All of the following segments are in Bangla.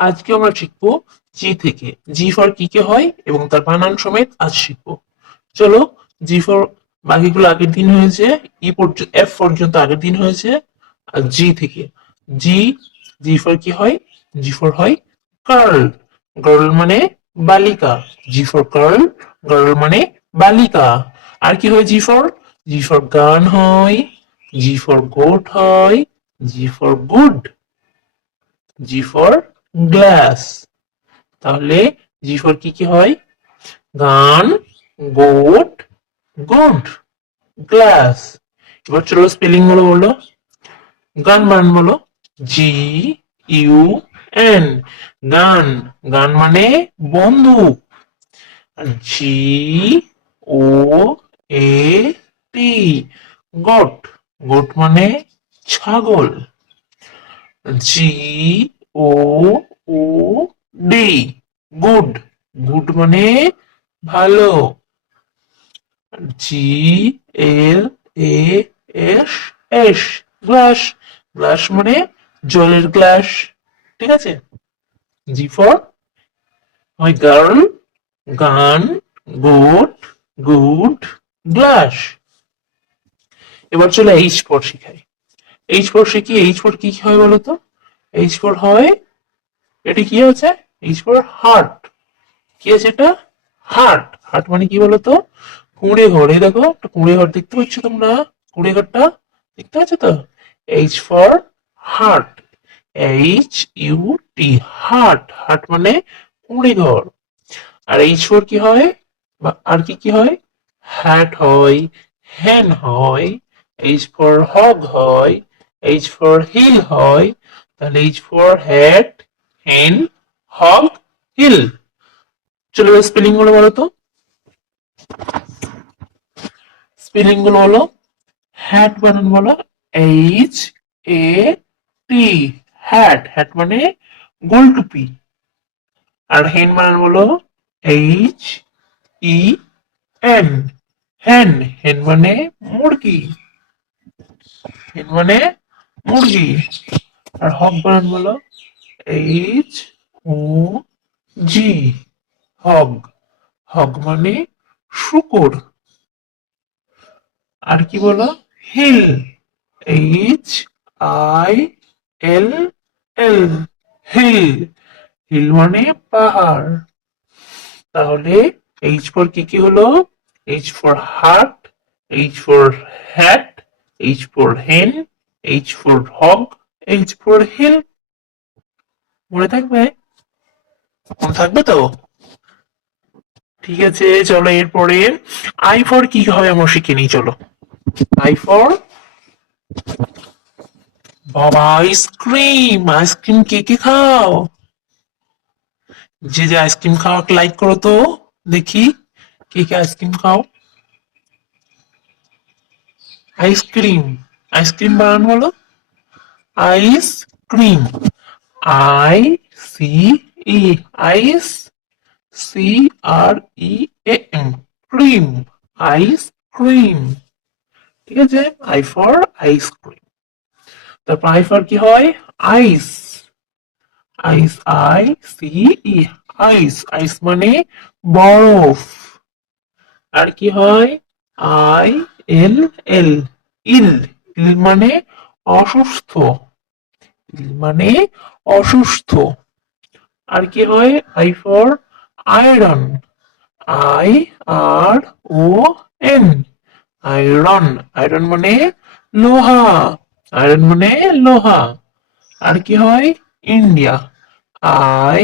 আজকে আমরা শিখবো জি থেকে। জি ফর কি কে হয় এবং তার বানান সমেত আজ শিখবো। চলো, জি ফর বাকিগুলো আগের দিন হয়েছে, ই পর্যন্ত এফ পর্যন্ত আগের দিন হয়েছে। আর জি থেকে জি, জি ফর কি হয়? জি ফর হয় গার্ল। গার্ল মানে বালিকা। জি ফর গার্ল, গার্ল মানে বালিকা। আর কি হয় জি ফর? জি ফর গান হয়, জি ফর গোট হয়, G for good, G for glass. তাহলে জি ফর কি কি হয়? গান, গোট, গুড, গ্লাস। এবার চলো স্পেলিং গুলো বলো। গান বানান বলো। জি ইউ এন, গান। গান মানে বন্দুক। জি ও এ টি, গোট। গোট মানে ছাগল। G O O D, good. Good মানে ভালো। G L A S S, glass. Glass মানে জলের গ্লাস। ঠিক আছে। জি ফর হয় girl, gun, good, good, glass. এবার চলে এইচ ফর শিখাই। এইচ ফর শিখি। এইচ ফর কি কি হয় বলতো? এইচ ফর হয়, এটি কি আছে? H for heart. কি আছে এটা? হার্ট। হার্ট মানে কি বলতো? কুঁড়ে ঘর। এই দেখো একটা কুঁড়ে ঘর দেখতে পাচ্ছ তোমরা? কুঁড়ে ঘরটা দেখতে পাচ্ছ তো? H for heart, H U T, heart. Heart মানে কুঁড়ে ঘর। আর এইচ ফর কি হয়? বা আর কি কি হয়? হ্যাট হয়, হ্যান হয়, এইচ ফর হগ হয়, এইচ ফর হিল হয়। তাহলে H for hat, hen, hog, hill. চলো স্পেলিং গুলো বলো তো। স্পেলিং গুলো হলো, হ্যাট বানান বলো। H A T, hat. Hat মানে গোল টুপি। আর হেন বানান বলো। এইচ ই এন, হেন। হেন মানে মুরগি। হেন মানে মুরগি। আর হগ বানান বলো। H O G, hog. Hog মানে শুকর। আর কি বলো? Hill, H I L L, hill. Hill মানে পাহাড়। তাহলে এইচ ফর কি কি হলো? H for heart, H for hat, H for hen, H for hog, H for hill. মনে থাকবে? মনে থাকবে তো? ঠিক আছে, চলো এরপরে আই ফর কি হবে আমরা শিখে নিই। চলো, আই ফর বাবা আইসক্রিম। আইসক্রিম কে কে খাও? যে যে আইসক্রিম খাওয়া লাইক করো তো, দেখি কে কে আইসক্রিম খাও। আইসক্রিম। আইসক্রিম বানান বলো। Ice cream, I C E, ice, C R E A M, cream, ice cream. ঠিক আছে। I for ice cream. তারপর আই ফর কি হয়? আইস। আইস, আই সি ই, আইস। আইস মানে বরফ। আর কি হয়? আই এল এল, ইল। ইল মানে অসুস্থ। ইল মানে অসুস্থ। আর কি হয়? I for iron, I R O N, iron. Iron মানে লোহা। আয়রন মানে লোহা। আর কি হয়? India, I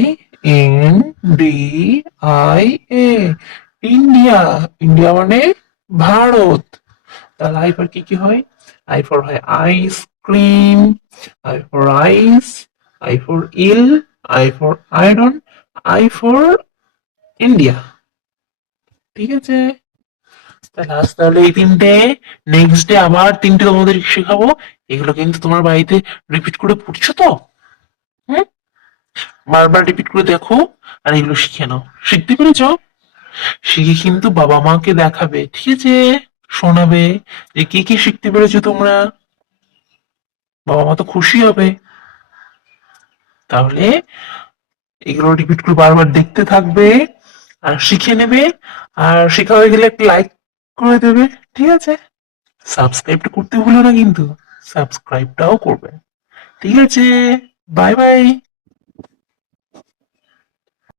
N D I A, India. India মানে ভারত। তাহলে আই ফর কি কি হয়? আই ফর হয় ice cream, I for ice, I for ill, I for iron, I for India. ঠিক আছে। তাহলে আজ তাহলে এই তিনটে, নেক্সট ডে আবার তিনটে তোমাদের শেখাবো। এগুলো কিন্তু তোমার বাড়িতে রিপিট করে পড়ছো তো? হুম, বারবার রিপিট করে দেখো। আর এগুলো শিখে নাও। শিখতে পেরেছো? শিখে কিন্তু বাবা মাকে দেখাবে, ঠিক আছে? শোনাবে যে কি কি শিখতে পেরেছো তোমরা। বাবা মা তো খুশি হবে। তাহলে এগুলো রিপিট করে বারবার দেখতে থাকবে আর শিখে নেবে। আর শেখা হয়ে গেলে একটা লাইক করে দেবে, ঠিক আছে? সাবস্ক্রাইবটা করতে ভুলো না কিন্তু, সাবস্ক্রাইবটাও করবে। ঠিক আছে, বাই বাই।